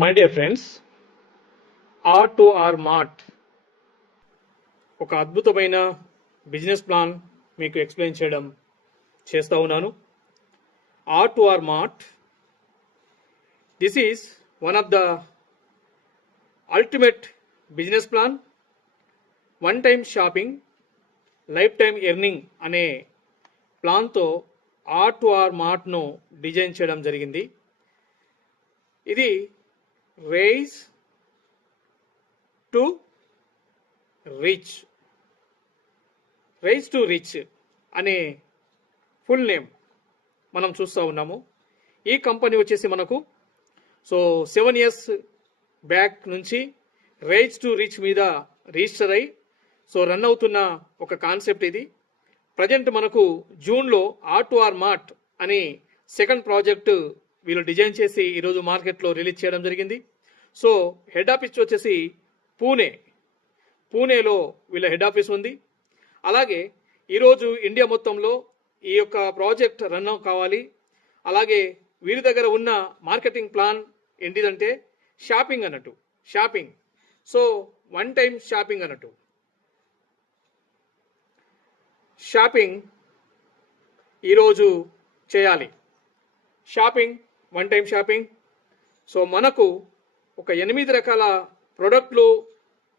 My dear friends, R2R mart ఒక అద్భుతమైన business plan మీకు ఎక్స్ప్లెయిన్ చేస్తా ఉన్నాను. R2R mart, this is one of the ultimate business plan. One time shopping, life time earning అనే ప్లాన్తో R2R మార్ట్ను design చేయడం జరిగింది. ఇది రైజ్ టు రిచ్ అనే ఫుల్ నేమ్ మనం చూస్తూ ఉన్నాము. ఈ కంపెనీ వచ్చేసి మనకు 7 years బ్యాక్ నుంచి రైజ్ టు రిచ్ మీద రిజిస్టర్ అయ్యి రన్ అవుతున్న ఒక కాన్సెప్ట్ ఇది. ప్రజెంట్ మనకు జూన్లో R2R మార్ట్ అని సెకండ్ ప్రాజెక్టు వీళ్ళు డిజైన్ చేసి ఈరోజు మార్కెట్లో రిలీజ్ చేయడం జరిగింది. హెడ్ ఆఫీస్ వచ్చేసి పూణేలో వీళ్ళ హెడ్ ఆఫీస్ ఉంది. అలాగే ఈరోజు ఇండియా మొత్తంలో ఈ యొక్క ప్రాజెక్ట్ రన్ కావాలి. అలాగే వీరి దగ్గర ఉన్న మార్కెటింగ్ ప్లాన్ ఏంటిదంటే షాపింగ్ అన్నట్టు. వన్ టైం షాపింగ్ అన్నట్టు. షాపింగ్ ఈరోజు చేయాలి. One time shopping. మనకు ఒక 8 రకాల ప్రొడక్ట్లు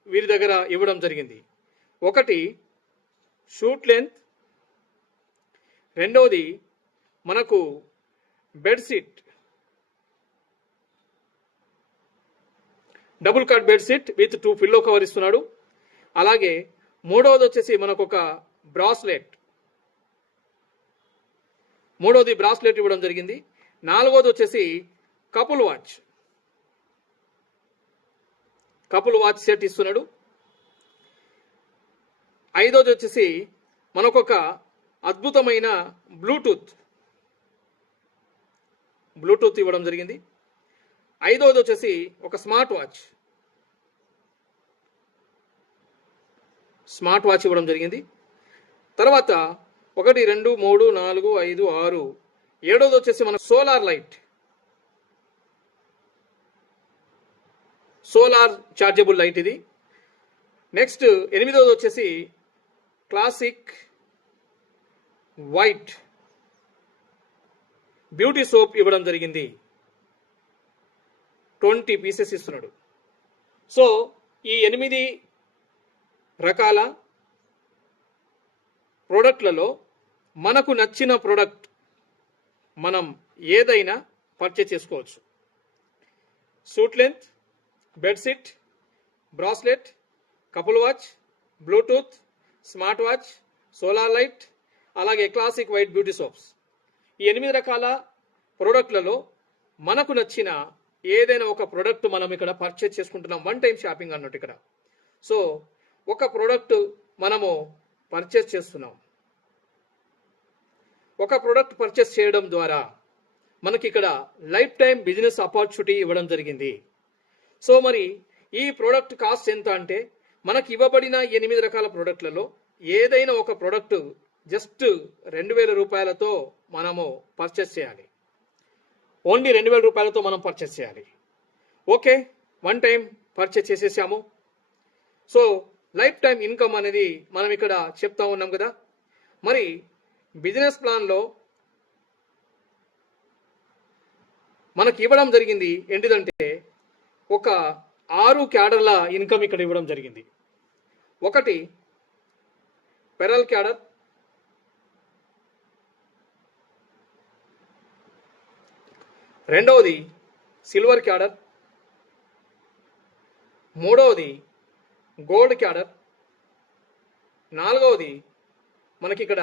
వీరి దగ్గర ఇవ్వడం జరిగింది. ఒకటి షూట్ లెంత్, రెండవది మనకు bedsheet, double cot bedsheet with 2 pillow cover ఇస్తున్నాడు. అలాగే మూడవది వచ్చేసి మనకు ఒక బ్రాస్లెట్ ఇవ్వడం జరిగింది. నాలుగవది వచ్చేసి కపుల్ వాచ్ సెట్ ఇస్తున్నాడు. ఐదోది వచ్చేసి మనకొక అద్భుతమైన బ్లూటూత్ ఇవ్వడం జరిగింది. ఐదోది వచ్చేసి ఒక స్మార్ట్ వాచ్ ఇవ్వడం జరిగింది. తర్వాత 1, 2, 3, 4, 5, 6, 7వది వచ్చేసి మన సోలార్ చార్జబుల్ లైట్ ఇది. నెక్స్ట్ 8వది వచ్చేసి క్లాసిక్ వైట్ బ్యూటీ సోప్ ఇవ్వడం జరిగింది. 20 పీసెస్ ఇస్తున్నాడు. ఈ 8 రకాల ప్రోడక్ట్లలో మనకు నచ్చిన ప్రోడక్ట్ మనం ఏదైనా పర్చేస్ చేసుకోవచ్చు. Suit length, bedsheet, bracelet, couple watch, Bluetooth, smart watch, solar light, అలాగే క్లాసిక్ వైట్ బ్యూటీ సోప్స్. ఈ 8 రకాల ప్రోడక్ట్లలో మనకు నచ్చిన ఏదైనా ఒక ప్రోడక్ట్ మనం ఇక్కడ పర్చేస్ చేసుకుంటున్నాం. వన్ టైం షాపింగ్ అన్నట్టు ఇక్కడ. ఒక ప్రోడక్ట్ మనము పర్చేస్ చేస్తున్నాం. ఒక ప్రోడక్ట్ పర్చేస్ చేయడం ద్వారా మనకి ఇక్కడ లైఫ్ టైం బిజినెస్ ఆపర్చునిటీ ఇవ్వడం జరిగింది. మరి ఈ ప్రోడక్ట్ కాస్ట్ ఎంత అంటే మనకి ఇవ్వబడిన 8 రకాల ప్రోడక్ట్లలో ఏదైనా ఒక ప్రోడక్ట్ జస్ట్ 2000 రూపాయలతో మనము పర్చేస్ చేయాలి. ఓన్లీ 2000 రూపాయలతో మనం పర్చేస్ చేయాలి. ఓకే, వన్ టైం పర్చేస్ చేసేసాము. లైఫ్ టైం ఇన్కమ్ అనేది మనం ఇక్కడ చెప్తా ఉన్నాం కదా. మరి బిజినెస్ ప్లాన్లో మనకి ఇవ్వడం జరిగింది ఏంటిదంటే ఒక 6 క్యాడర్ల ఇన్కమ్ ఇక్కడ ఇవ్వడం జరిగింది. ఒకటి పెరల్ క్యాడర్, రెండవది సిల్వర్ క్యాడర్, మూడవది గోల్డ్ క్యాడర్, నాలుగవది మనకి ఇక్కడ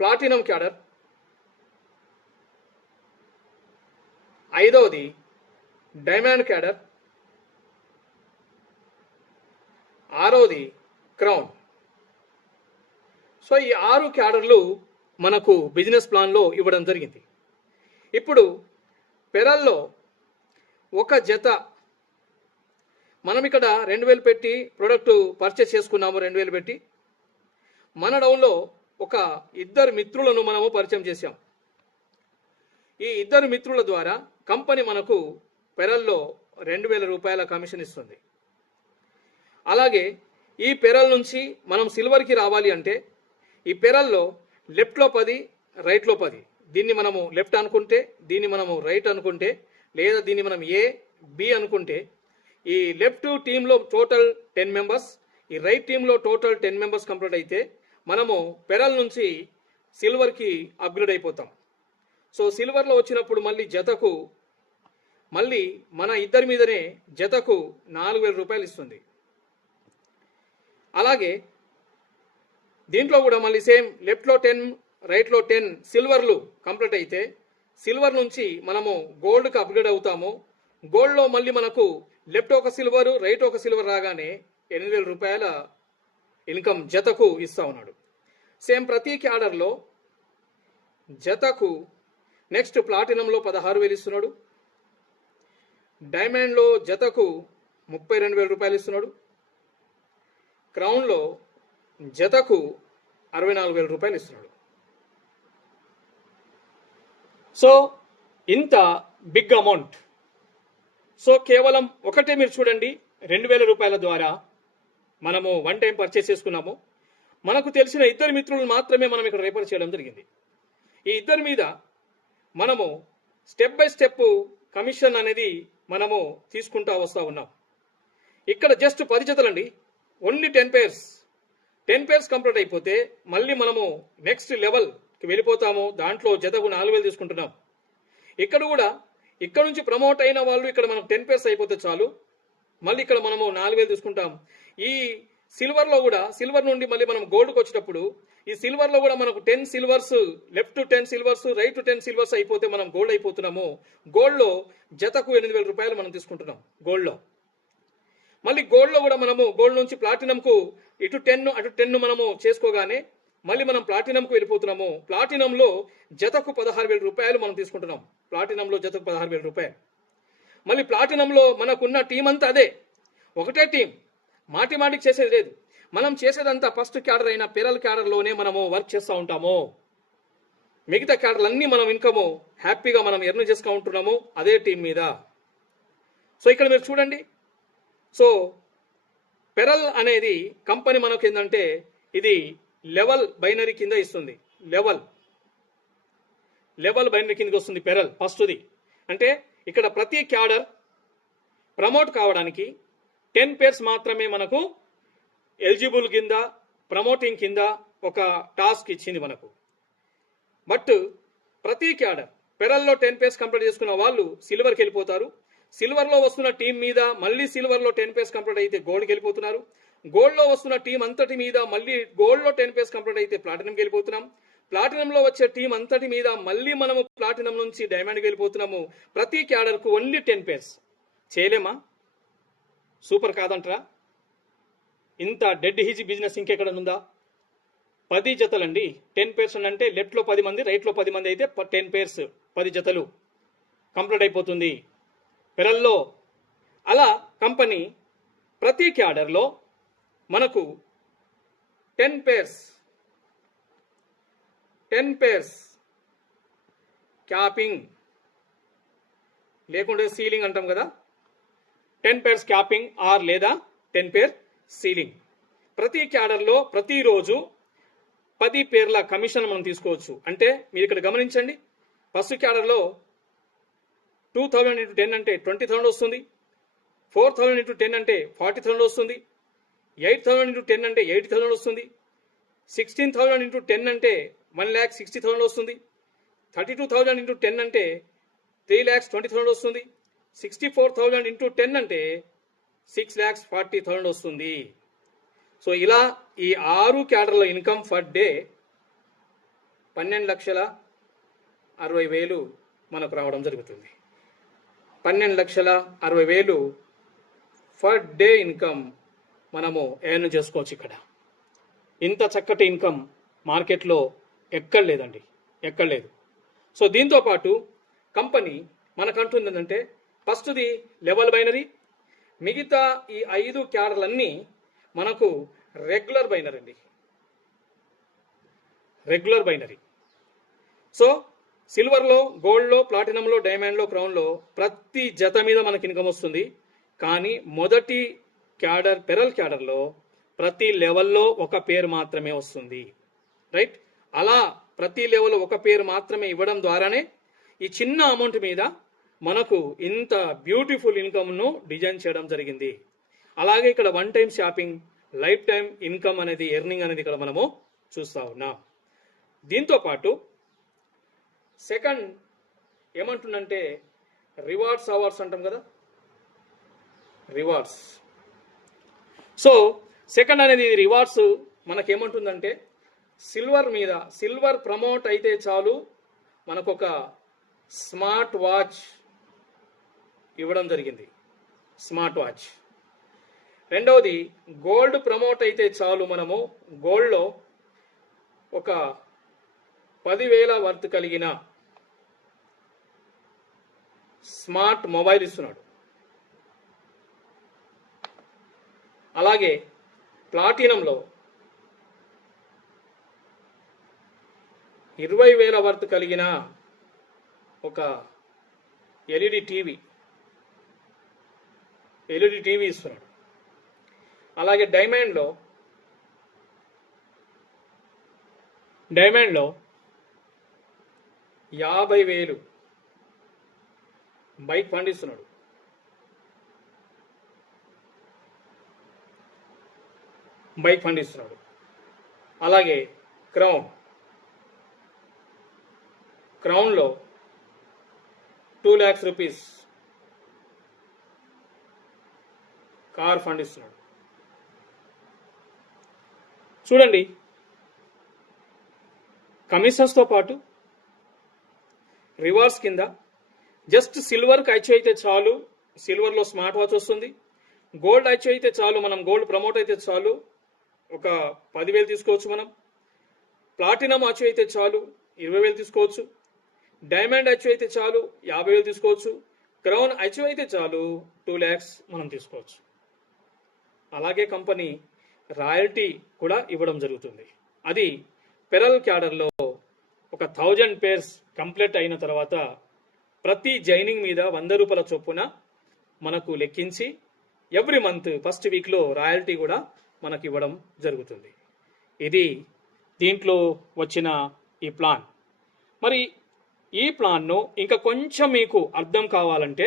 ప్లాటినం క్యాడర్, ఐదవది డైమండ్ క్యాడర్, ఆరవది క్రౌన్. ఈ 6 క్యాడర్లు మనకు బిజినెస్ ప్లాన్లో ఇవ్వడం జరిగింది. ఇప్పుడు పెరల్లో ఒక జత మనం ఇక్కడ 2000 పెట్టి ప్రోడక్ట్ పర్చేస్ చేసుకున్నాము. 2000 పెట్టి మన డౌన్లో ఒక 2 మిత్రులను మనము పరిచయం చేశాం. ఈ 2 మిత్రుల ద్వారా కంపెనీ మనకు పెరల్లో 2,000 రూపాయల కమిషన్ ఇస్తుంది. అలాగే ఈ పెరల్ నుంచి మనం సిల్వర్కి రావాలి అంటే ఈ పెరల్లో లెఫ్ట్లో 10, రైట్లో 10. దీన్ని మనము లెఫ్ట్ అనుకుంటే, దీన్ని మనము రైట్ అనుకుంటే, లేదా దీన్ని మనం ఏ బి అనుకుంటే, ఈ లెఫ్ట్ టీంలో టోటల్ 10 మెంబర్స్, ఈ రైట్ టీంలో టోటల్ 10 మెంబర్స్ కంప్లీట్ అయితే మనము పెరల్ నుంచి సిల్వర్కి అప్గ్రేడ్ అయిపోతాం. సో సిల్వర్లో వచ్చినప్పుడు మళ్ళీ జతకు మళ్ళీ మన ఇద్దరి మీదనే జతకు 4,000 రూపాయలు ఇస్తుంది. అలాగే దీంట్లో కూడా మళ్ళీ సేమ్ లెఫ్ట్లో 10, రైట్లో 10 సిల్వర్లు కంప్లీట్ అయితే సిల్వర్ నుంచి మనము గోల్డ్కి అప్గ్రేడ్ అవుతాము. గోల్డ్లో మళ్ళీ మనకు లెఫ్ట్ ఒక సిల్వరు, రైట్ ఒక సిల్వర్ రాగానే 8,000 రూపాయల ఇన్కమ్ జతకు ఇస్తా ఉన్నాడు. సేమ్ ప్రతి క్యాడర్లో జతకు నెక్స్ట్ ప్లాటినంలో 16,000 ఇస్తున్నాడు. డైమండ్లో జతకు 32,000 రూపాయలు ఇస్తున్నాడు. క్రౌన్లో జతకు 64,000 రూపాయలు ఇస్తున్నాడు. సో ఇంత బిగ్ అమౌంట్. సో కేవలం ఒకటే మీరు చూడండి, 2,000 రూపాయల ద్వారా మనము వన్ టైం పర్చేస్ చేసుకున్నాము. మనకు తెలిసిన ఇద్దరు మిత్రులు మాత్రమే మనం ఇక్కడ రిఫర్ చేయడం జరిగింది. ఈ ఇద్దరి మీద మనము స్టెప్ బై స్టెప్ కమిషన్ అనేది మనము తీసుకుంటా వస్తూ ఉన్నాం. ఇక్కడ జస్ట్ 10 జతలండి, ఓన్లీ 10 pairs. 10 pairs కంప్లీట్ అయిపోతే మళ్ళీ మనము నెక్స్ట్ లెవెల్కి వెళ్ళిపోతాము. దాంట్లో జతకు 4,000 తీసుకుంటున్నాం. ఇక్కడ కూడా ఇక్కడ నుంచి ప్రమోట్ అయిన వాళ్ళు ఇక్కడ మనం 10 pairs అయిపోతే చాలు, మళ్ళీ ఇక్కడ మనము 4,000 తీసుకుంటాం. ఈ సిల్వర్లో కూడా సిల్వర్ నుండి మళ్ళీ మనం గోల్డ్కి వచ్చేటప్పుడు ఈ సిల్వర్లో కూడా మనకు 10 silvers, left 10 silvers, right 10 silvers అయిపోతే మనం గోల్డ్ అయిపోతున్నాము. గోల్డ్లో జతకు 8,000 రూపాయలు మనం తీసుకుంటున్నాం గోల్డ్లో. మళ్ళీ గోల్డ్లో కూడా మనము గోల్డ్ నుంచి ప్లాటినంకు ఇటు 10 అటు 10 మనము చేసుకోగానే మళ్ళీ మనం ప్లాటినంకు వెళ్ళిపోతున్నాము. ప్లాటినంలో జతకు 16,000 రూపాయలు మనం తీసుకుంటున్నాం. ప్లాటినంలో జతకు 16,000 రూపాయలు. మళ్ళీ ప్లాటినంలో మనకున్న టీం అంతా అదే, ఒకటే టీం, మాటికి చేసేది లేదు. మనం చేసేదంతా ఫస్ట్ క్యాడర్ అయిన పెరల్ క్యాడర్లోనే మనము వర్క్ చేస్తూ ఉంటాము. మిగతా క్యాడర్లన్నీ మనం ఇన్కము హ్యాపీగా మనం ఎర్న్ చేసుకుంటున్నాము అదే టీం మీద. సో ఇక్కడ మీరు చూడండి, సో పెరల్ అనేది కంపెనీ మనకు ఏంటంటే ఇది లెవెల్ బైనరీ కింద ఇస్తుంది. లెవెల్ బైనరీ కిందకి వస్తుంది పెరల్ ఫస్ట్ది. అంటే ఇక్కడ ప్రతి క్యాడర్ ప్రమోట్ కావడానికి 10 pairs మాత్రమే మనకు ఎలిజిబుల్ కింద, ప్రమోటింగ్ కింద ఒక టాస్క్ ఇచ్చింది మనకు. బట్ ప్రతి క్యాడర్ పెరల్లో 10 pairs కంప్లీట్ చేసుకున్న వాళ్ళు సిల్వర్కి వెళ్ళిపోతారు. సిల్వర్లో వస్తున్న టీం మీద మళ్ళీ సిల్వర్లో 10 pairs కంప్లీట్ అయితే గోల్డ్కి వెళ్ళిపోతున్నారు. గోల్డ్లో వస్తున్న టీం అంతటి మీద మళ్ళీ గోల్డ్లో 10 pairs కంప్లీట్ అయితే ప్లాటినంకి వెళ్ళిపోతున్నాం. ప్లాటినంలో వచ్చే టీం అంతటి మీద మళ్ళీ మనము ప్లాటినం నుంచి డైమండ్కి వెళ్ళిపోతున్నాము. ప్రతి క్యాడర్కు ఓన్లీ 10 pairs. చేయలేమా? సూపర్ కాదంటారా? ఇంత డెడ్ హీజీ బిజినెస్ ఇంకెక్కడ ఉందా? 10 జతలండి, 10 pairs అంటే లెఫ్ట్లో 10 మంది, రైట్లో 10 మంది అయితే 10 pairs, 10 జతలు కంప్లీట్ అయిపోతుంది పెరల్లో. అలా కంపెనీ ప్రతి క్యాడర్లో మనకు 10 pairs క్యాపింగ్ లేకుంటే సీలింగ్ అంటాం కదా, 10 pairs క్యాపింగ్ ఆర్ లేదా 10 pair సీలింగ్. ప్రతి క్యాడర్లో ప్రతిరోజు 10 పేర్ల కమిషన్ మనం తీసుకోవచ్చు. అంటే మీరు ఇక్కడ గమనించండి, ఫస్ట్ క్యాడర్లో 2,000 × 10 అంటే 20,000 వస్తుంది. 4,000 × 10 అంటే 40,000 వస్తుంది. 8,000 × 10 అంటే 80,000 వస్తుంది. 16,000 × 10 అంటే 1,60,000 వస్తుంది. 32,000 × 10 అంటే 3,20,000 వస్తుంది. 64,000 × 10 అంటే 6,40,000 వస్తుంది. సో ఇలా ఈ 6 క్యాడర్ల ఇన్కమ్ ఫర్ డే 12,60,000 మనకు రావడం జరుగుతుంది. 12,60,000 ఫర్ డే ఇన్కమ్ మనము ఎర్న్ చేసుకోవచ్చు. ఇక్కడ ఇంత చక్కటి ఇన్కమ్ మార్కెట్లో ఎక్కడ లేదండి, ఎక్కడ లేదు. సో దీంతో పాటు కంపెనీ మనకంటుంది ఏంటంటే ఫస్ట్ది లెవెల్ బైనరీ, మిగతా ఈ 5 క్యాడర్లన్నీ మనకు రెగ్యులర్ బైనరీ అండి, రెగ్యులర్ బైనరీ. సో సిల్వర్లో, గోల్డ్లో, ప్లాటినంలో, డైమండ్లో, క్రౌన్లో ప్రతి జత మీద మనకి ఇన్కమ్ వస్తుంది. కానీ మొదటి క్యాడర్ పెరల్ క్యాడర్లో ప్రతి లెవెల్లో ఒక పేరు మాత్రమే వస్తుంది. రైట్, అలా ప్రతి లెవెల్లో ఒక పేరు మాత్రమే ఇవ్వడం ద్వారానే ఈ చిన్న అమౌంట్ మీద మనకు ఇంత బ్యూటిఫుల్ ఇన్కమ్ను డిజైన్ చేయడం జరిగింది. అలాగే ఇక్కడ one time shopping, life time income అనేది, ఎర్నింగ్ అనేది ఇక్కడ మనము చూస్తూ ఉన్నాం. దీంతో పాటు సెకండ్ ఏమంటుందంటే రివార్డ్స్ అవార్డ్స్ అంటాం కదా, రివార్డ్స్. సో సెకండ్ అనేది రివార్డ్స్ మనకేమంటుందంటే సిల్వర్ మీద, సిల్వర్ ప్రమోట్ అయితే చాలు మనకు ఒక స్మార్ట్ వాచ్ ఇవ్వడం జరిగింది, స్మార్ట్ వాచ్. రెండవది గోల్డ్ ప్రమోట్ అయితే చాలు మనము గోల్డ్లో ఒక 10,000 వర్త్ కలిగిన స్మార్ట్ మొబైల్ ఇస్తున్నాడు. అలాగే ప్లాటినంలో 20,000 వర్త్ కలిగిన ఒక ఎల్ఈడి టీవీ ఇస్తున్నాడు. అలాగే డైమండ్లో 50,000 బైక్ ఫండ్ ఇస్తున్నాడు. అలాగే క్రౌన్లో 2 lakhs రూపీస్ కార్ ఫండ్ ఇస్తున్నాడు. చూడండి, కమిషన్స్తో పాటు రివార్డ్స్ కింద జస్ట్ సిల్వర్కి అచీవ్ అయితే చాలు, సిల్వర్లో స్మార్ట్ వాచ్ వస్తుంది. గోల్డ్ అచీవ్ అయితే చాలు, మనం గోల్డ్ ప్రమోట్ అయితే చాలు ఒక 10,000 తీసుకోవచ్చు. మనం ప్లాటినం అచీవ్ అయితే చాలు 20,000 తీసుకోవచ్చు. డైమండ్ అచీవ్ అయితే చాలు 50,000 తీసుకోవచ్చు. క్రౌన్ అచీవ్ అయితే చాలు 2 lakhs మనం తీసుకోవచ్చు. అలాగే కంపెనీ రాయల్టీ కూడా ఇవ్వడం జరుగుతుంది. అది పెరల్ క్యాడర్లో ఒక 1000 pairs కంప్లీట్ అయిన తర్వాత ప్రతి జైనింగ్ మీద 100 రూపాయల చొప్పున మనకు లెక్కించి ఎవ్రీ మంత్ ఫస్ట్ వీక్లో రాయల్టీ కూడా మనకి ఇవ్వడం జరుగుతుంది. ఇది దీంట్లో వచ్చిన ఈ ప్లాన్. మరి ఈ ప్లాన్ను ఇంకా కొంచెం మీకు అర్థం కావాలంటే